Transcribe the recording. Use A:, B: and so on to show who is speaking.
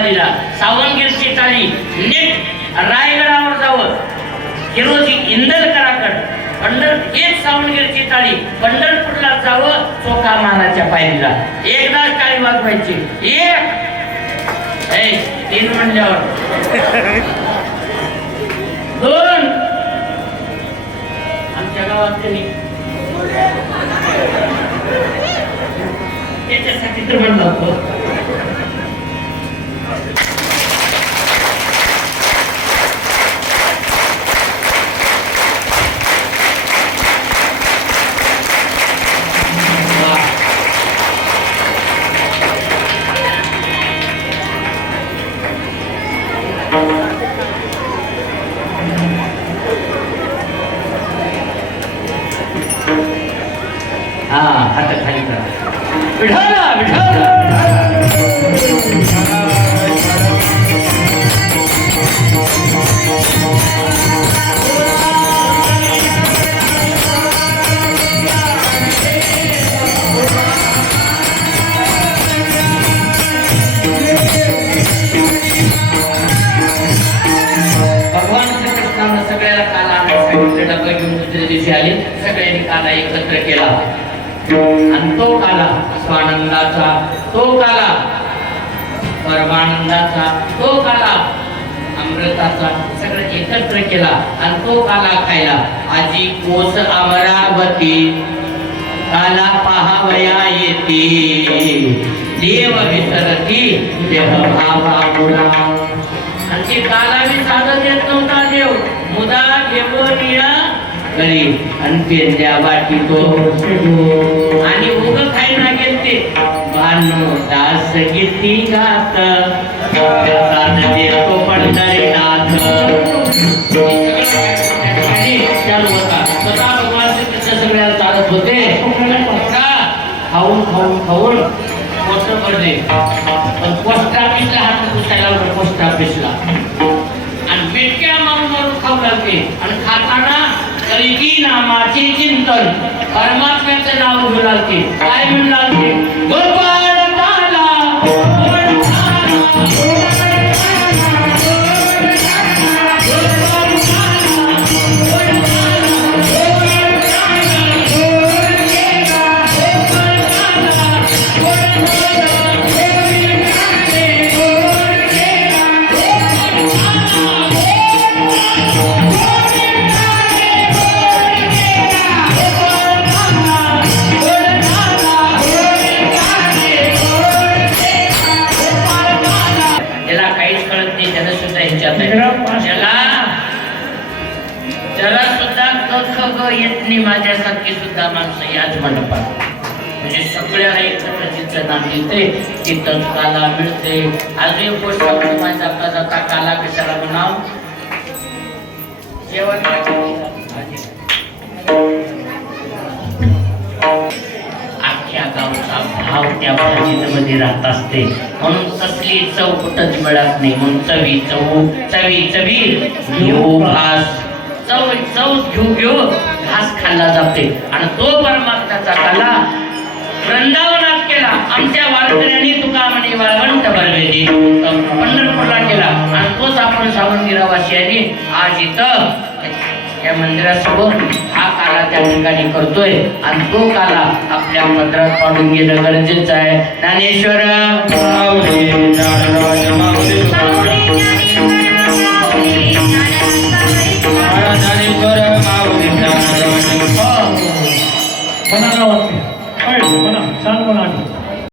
A: दिला सावंगीरची चाली. नीट रायगडावर जावं. हिरोजी इंदलकराकड पंढर एक सावंगीरची चाळी पंढरपूरला जावं चोखा मानाच्या पायरीला. एकदा टाळी वाजवायची. एक. तीन म्हणल्यावर. दोन. आमच्या गावात हात खाली करा विठाला सगळ्याला काला आणायला सांगितलं डबा घेऊन दुसऱ्या दिवशी आले सगळ्यांनी काला एकत्र केला. आणि तो काला स्वानंदाचा तो काला परमानंदाचा तो काला अमृताचा सगळं एकत्र केला आणि तो काला खायला. आजी कोस अमरावती काला पहावया येते. देव विसरती देह भावा मुळा आणि काला मी साधत येत नव्हता. घरी आणि पेरल्या वाटी तो आणि उग खायला गेलते भानो दास गीती गात साथ देतो पंढरी नाथ. चालू होता. स्वतः भगवान श्रीकृष्ण सगळ्याला चालत होते. खाऊन खाऊन खाऊन पोस्ट पडले पण माझे चिंतन. परमात्म्याचं नाव घेऊ लागते काय म्हणू लागते सुद्धा ह्याच्यात आहे. त्याला त्याला सुद्धा क ख ग येत नाही माझ्यासारखी सुद्धा माणसं याच मंडपात म्हणजे सगळ्याला एकत्र जिथं नाम येते तिथं काला मिळते एक गोष्ट माझा जाता जाता काला कशाला म्हणाव भाव त्या भाजीमध्ये राहत असते. म्हणून कसली चव कुठंच मिळत नाही. म्हणून चवी चव चवी चवी घेऊ घास. चव चव घेऊ घेऊ घास खाल्ला जाते. आणि तो परमात्म्याचा कला वृंदावनात केला. आमच्या वारकऱ्यांनी तुका म्हणे वाळवंत बनवेली पंढरपूरला केला. आणि तोच आपण सावंतगिरावासियांनी आज इथं या मंदिरासमोर हा काला त्या ठिकाणी करतोय. आणि तो काला आपल्या पत्रात पाडून घेणं गरजेचं आहे. ज्ञानेश्वर